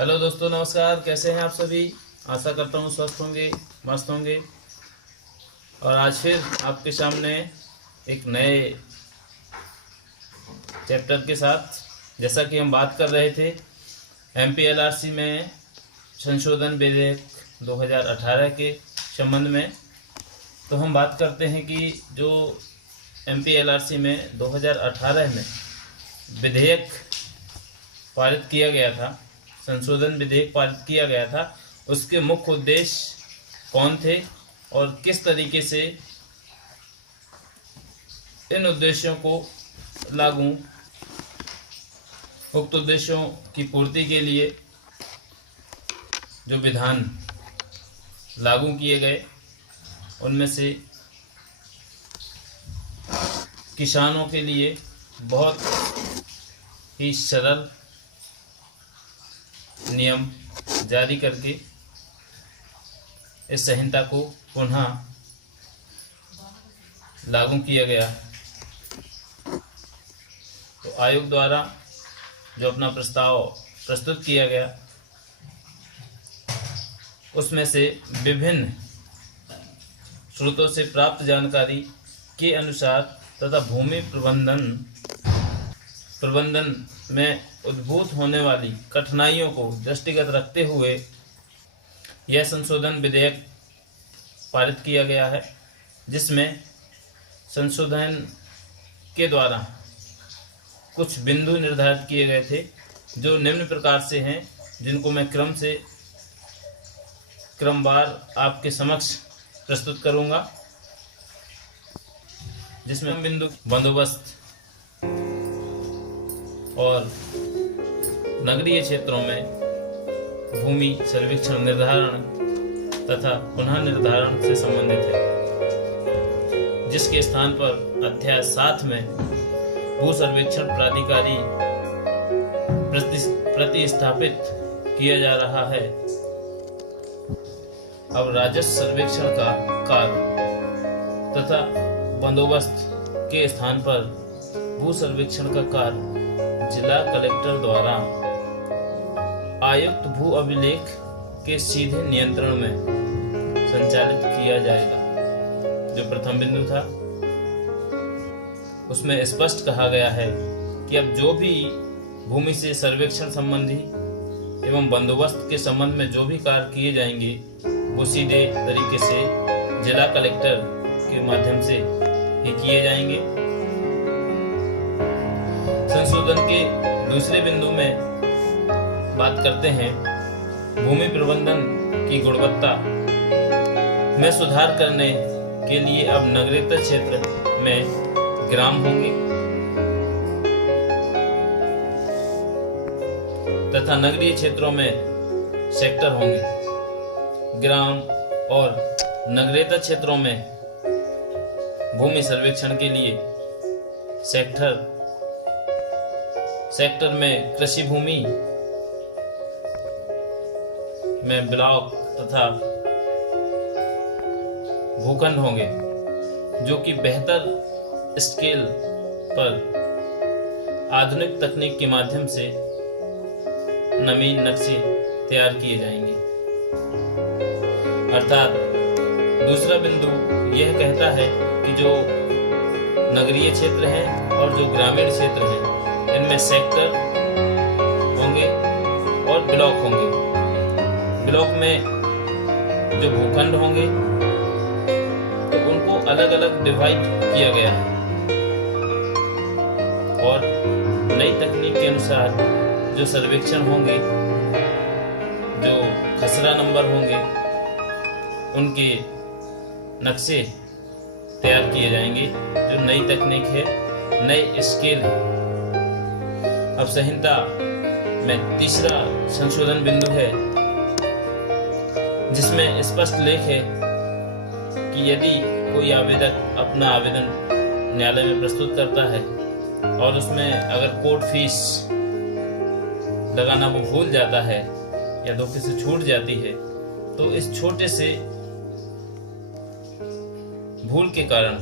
Hello दोस्तों, नमस्कार। कैसे हैं आप सभी? आशा करता हूँ स्वस्थ होंगे, मस्त होंगे। और आज फिर आपके सामने एक नए चैप्टर के साथ, जैसा कि हम बात कर रहे थे MPLRC में संशोधन विधेयक 2018 के संबंध में, तो हम बात करते हैं कि जो MPLRC में 2018 में विधेयक पारित किया गया था, संशोधन विधेयक पारित किया गया था, उसके मुख्य उद्देश्य कौन थे और किस तरीके से इन उद्देश्यों को उक्त उद्देश्यों की पूर्ति के लिए जो विधान लागू किए गए, उनमें से किसानों के लिए बहुत ही सरल नियम जारी करके इस संहिता को पुनः लागू किया गया। तो आयोग द्वारा जो अपना प्रस्ताव प्रस्तुत किया गया, उसमें से विभिन्न स्रोतों से प्राप्त जानकारी के अनुसार तथा भूमि प्रबंधन में उद्भूत होने वाली कठिनाइयों को दृष्टिगत रखते हुए यह संशोधन विधेयक पारित किया गया है, जिसमें संशोधन के द्वारा कुछ बिंदु निर्धारित किए गए थे, जो निम्न प्रकार से हैं, जिनको मैं क्रमवार आपके समक्ष प्रस्तुत करूंगा। जिसमें बिंदु बंदोबस्त और नगरीय क्षेत्रों में भूमि सर्वेक्षण निर्धारण तथा पुनः निर्धारण से संबंधित है, जिसके स्थान पर अध्याय 7 में भू सर्वेक्षण प्राधिकारी प्रतिस्थापित किया जा रहा है। अब राजस्व सर्वेक्षण का कार्य तथा बंदोबस्त के स्थान पर भू सर्वेक्षण का कार्य जिला कलेक्टर द्वारा आयुक्त भू अभिलेख के सीधे नियंत्रण में संचालित किया जाएगा। जो प्रथम बिंदु था, उसमें स्पष्ट कहा गया है कि अब जो भी भूमि से सर्वेक्षण संबंधी एवं बंदोबस्त के संबंध में जो भी कार्य किए जाएंगे, वो सीधे तरीके से जिला कलेक्टर के माध्यम से ही किए जाएंगे। संशोधन के दूसरे बिंदु में बात करते हैं भूमि प्रबंधन की गुणवत्ता में सुधार करने के लिए अब नगरीय क्षेत्र में ग्राम होंगे तथा नगरीय क्षेत्रों में सेक्टर होंगे। ग्राम और नगरीय क्षेत्रों में भूमि सर्वेक्षण के लिए सेक्टर में कृषि भूमि में ब्लॉक तथा भूखंड होंगे, जो कि बेहतर स्केल पर आधुनिक तकनीक के माध्यम से नवीन नक्शे तैयार किए जाएंगे। अर्थात दूसरा बिंदु यह कहता है कि जो नगरीय क्षेत्र हैं और जो ग्रामीण क्षेत्र हैं, इनमें सेक्टर होंगे और ब्लॉक होंगे। ब्लॉक में जो भूखंड होंगे, तो उनको अलग अलग डिवाइड किया गया है और नई तकनीक के अनुसार जो सर्वेक्षण होंगे, जो खसरा नंबर होंगे, उनके नक्शे तैयार किए जाएंगे। जो नई तकनीक है, नई स्केल है। अब संहिता में तीसरा संशोधन बिंदु है, जिसमें स्पष्ट लेख है कि यदि कोई आवेदक अपना आवेदन न्यायालय में प्रस्तुत करता है और उसमें अगर कोर्ट फीस लगाना वो भूल जाता है या धोखे से छूट जाती है, तो इस छोटे से भूल के कारण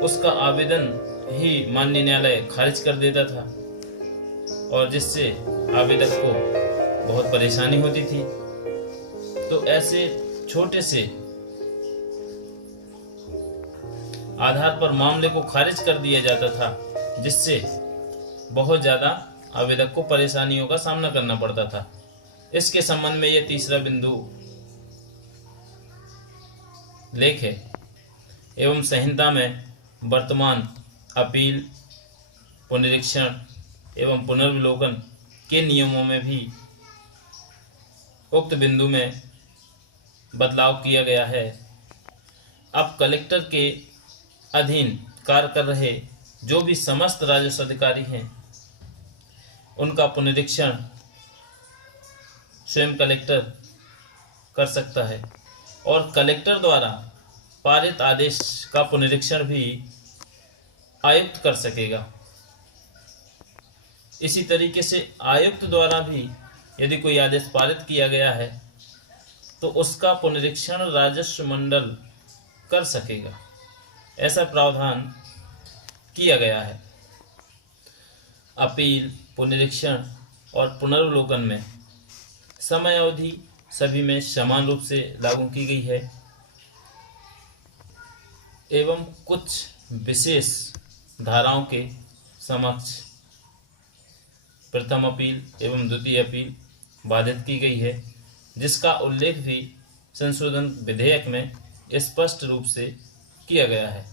उसका आवेदन ही माननीय न्यायालय खारिज कर देता था। और जिससे आवेदक को बहुत परेशानी होती थी। तो ऐसे छोटे से आधार पर मामले को खारिज कर दिया जाता था, जिससे बहुत ज़्यादा आवेदक को परेशानियों का सामना करना पड़ता था। इसके संबंध में यह तीसरा बिंदु लेख है। एवं संहिता में वर्तमान अपील, पुनरीक्षण एवं पुनर्विलोकन के नियमों में भी उक्त बिंदु में बदलाव किया गया है। अब कलेक्टर के अधीन कार्य कर रहे जो भी समस्त राजस्व अधिकारी हैं, उनका पुनरीक्षण स्वयं कलेक्टर कर सकता है और कलेक्टर द्वारा पारित आदेश का पुनरीक्षण भी आयुक्त कर सकेगा। इसी तरीके से आयुक्त द्वारा भी यदि कोई आदेश पारित किया गया है तो उसका पुनरीक्षण राजस्व मंडल कर सकेगा। ऐसा प्रावधान किया गया है। अपील, पुनरीक्षण और पुनर्विलोकन में समय अवधि सभी में समान रूप से लागू की गई है एवं कुछ विशेष धाराओं के समक्ष प्रथम अपील एवं द्वितीय अपील बाधित की गई है, जिसका उल्लेख भी संशोधन विधेयक में स्पष्ट रूप से किया गया है।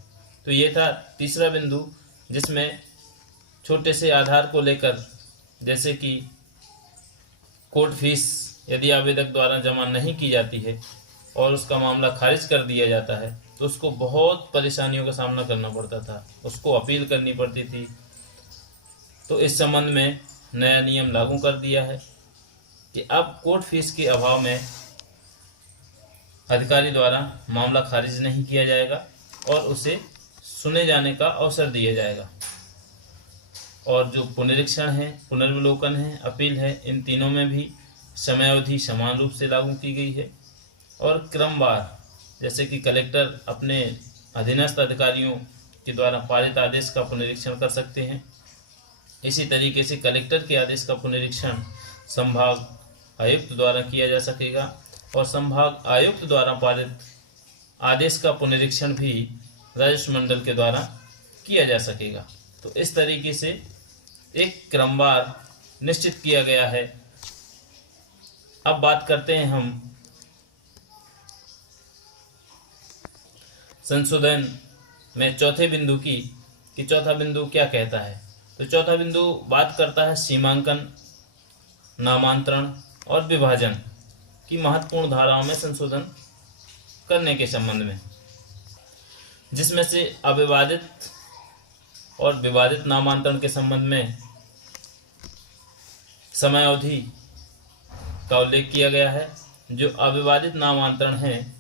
तो ये था तीसरा बिंदु, जिसमें छोटे से आधार को लेकर, जैसे कि कोर्ट फीस यदि आवेदक द्वारा जमा नहीं की जाती है और उसका मामला खारिज कर दिया जाता है तो उसको बहुत परेशानियों का सामना करना पड़ता था, उसको अपील करनी पड़ती थी। तो इस संबंध में नया नियम लागू कर दिया है कि अब कोर्ट फीस के अभाव में अधिकारी द्वारा मामला खारिज नहीं किया जाएगा और उसे सुने जाने का अवसर दिया जाएगा। और जो पुनरीक्षण है, पुनर्विलोकन है, अपील है, इन तीनों में भी समय अवधि समान रूप से लागू की गई है और क्रमवार, जैसे कि कलेक्टर अपने अधीनस्थ अधिकारियों के द्वारा पारित आदेश का पुनरीक्षण कर सकते हैं, इसी तरीके से कलेक्टर के आदेश का पुनरीक्षण संभाग आयुक्त द्वारा किया जा सकेगा और संभाग आयुक्त द्वारा पारित आदेश का पुनरीक्षण भी राजस्व मंडल के द्वारा किया जा सकेगा। तो इस तरीके से एक क्रमवार निश्चित किया गया है। अब बात करते हैं हम संशोधन में चौथे बिंदु की, कि चौथा बिंदु क्या कहता है। तो चौथा बिंदु बात करता है सीमांकन, नामांतरण और विभाजन की महत्वपूर्ण धाराओं में संशोधन करने के संबंध में, जिसमें से अविवादित और विवादित नामांतरण के संबंध में समय अवधि का उल्लेख किया गया है। जो अविवादित नामांतरण हैं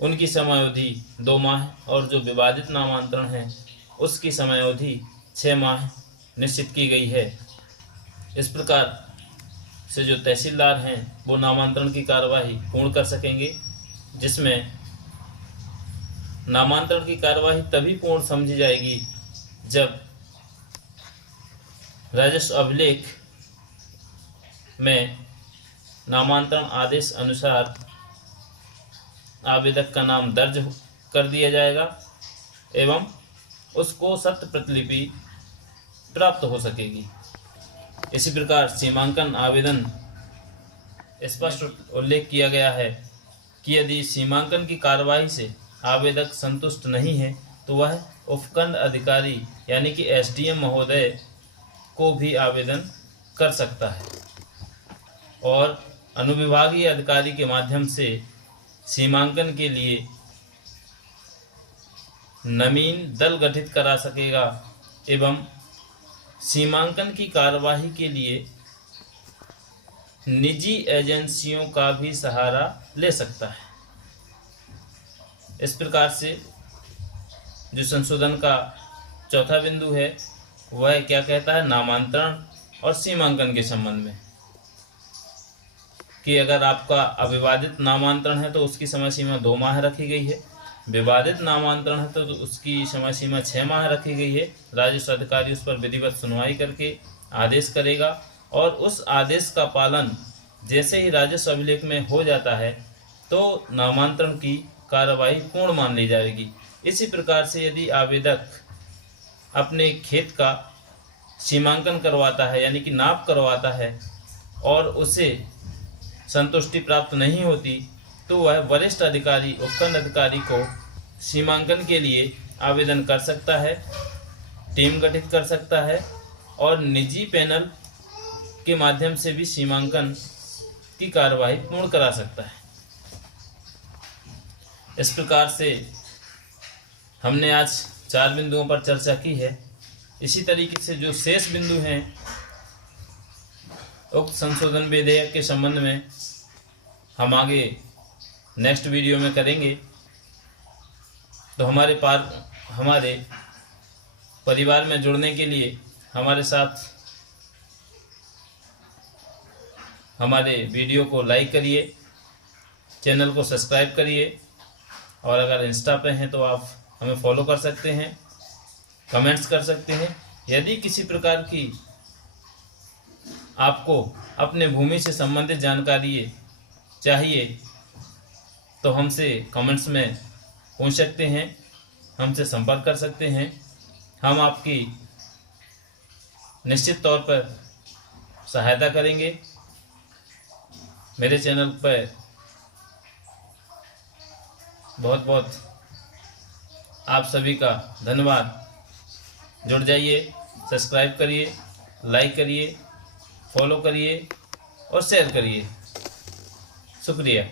उनकी समय अवधि 2 माह और जो विवादित नामांतरण है उसकी समय अवधि 6 माह निश्चित की गई है। इस प्रकार से जो तहसीलदार हैं वो नामांतरण की कार्यवाही पूर्ण कर सकेंगे, जिसमें नामांतरण की कार्यवाही तभी पूर्ण समझी जाएगी जब राजस्व अभिलेख में नामांतरण आदेश अनुसार आवेदक का नाम दर्ज कर दिया जाएगा एवं उसको सत्य प्रतिलिपि प्राप्त हो सकेगी। इसी प्रकार सीमांकन आवेदन स्पष्ट उल्लेख किया गया है कि यदि सीमांकन की कार्यवाही से आवेदक संतुष्ट नहीं है तो वह उपखंड अधिकारी यानी कि एसडीएम महोदय को भी आवेदन कर सकता है और अनुविभागीय अधिकारी के माध्यम से सीमांकन के लिए नवीन दल गठित करा सकेगा एवं सीमांकन की कार्यवाही के लिए निजी एजेंसियों का भी सहारा ले सकता है। इस प्रकार से जो संशोधन का चौथा बिंदु है वह क्या कहता है, नामांतरण और सीमांकन के संबंध में, कि अगर आपका अविवादित नामांतरण है तो उसकी समय सीमा 2 माह रखी गई है, विवादित नामांतरण है तो उसकी समय सीमा 6 माह रखी गई है। राजस्व अधिकारी उस पर विधिवत सुनवाई करके आदेश करेगा और उस आदेश का पालन जैसे ही राजस्व अभिलेख में हो जाता है तो नामांतरण की कार्रवाई पूर्ण मान ली जाएगी। इसी प्रकार से यदि आवेदक अपने खेत का सीमांकन करवाता है यानी कि नाप करवाता है और उसे संतुष्टि प्राप्त नहीं होती तो वह वरिष्ठ अधिकारी उपखंड अधिकारी को सीमांकन के लिए आवेदन कर सकता है, टीम गठित कर सकता है और निजी पैनल के माध्यम से भी सीमांकन की कार्रवाई पूर्ण करा सकता है। इस प्रकार से हमने आज 4 बिंदुओं पर चर्चा की है। इसी तरीके से जो शेष बिंदु हैं उक्त संशोधन विधेयक के संबंध में हम आगे नेक्स्ट वीडियो में करेंगे। तो हमारे परिवार में जुड़ने के लिए हमारे साथ हमारे वीडियो को लाइक करिए, चैनल को सब्सक्राइब करिए और अगर इंस्टा पे हैं तो आप हमें फॉलो कर सकते हैं, कमेंट्स कर सकते हैं। यदि किसी प्रकार की आपको अपने भूमि से संबंधित जानकारी चाहिए तो हमसे कमेंट्स में पूछ सकते हैं, हमसे संपर्क कर सकते हैं। हम आपकी निश्चित तौर पर सहायता करेंगे। मेरे चैनल पर बहुत बहुत आप सभी का धन्यवाद। जुड़ जाइए, सब्सक्राइब करिए, लाइक करिए, फॉलो करिए और शेयर करिए। शुक्रिया।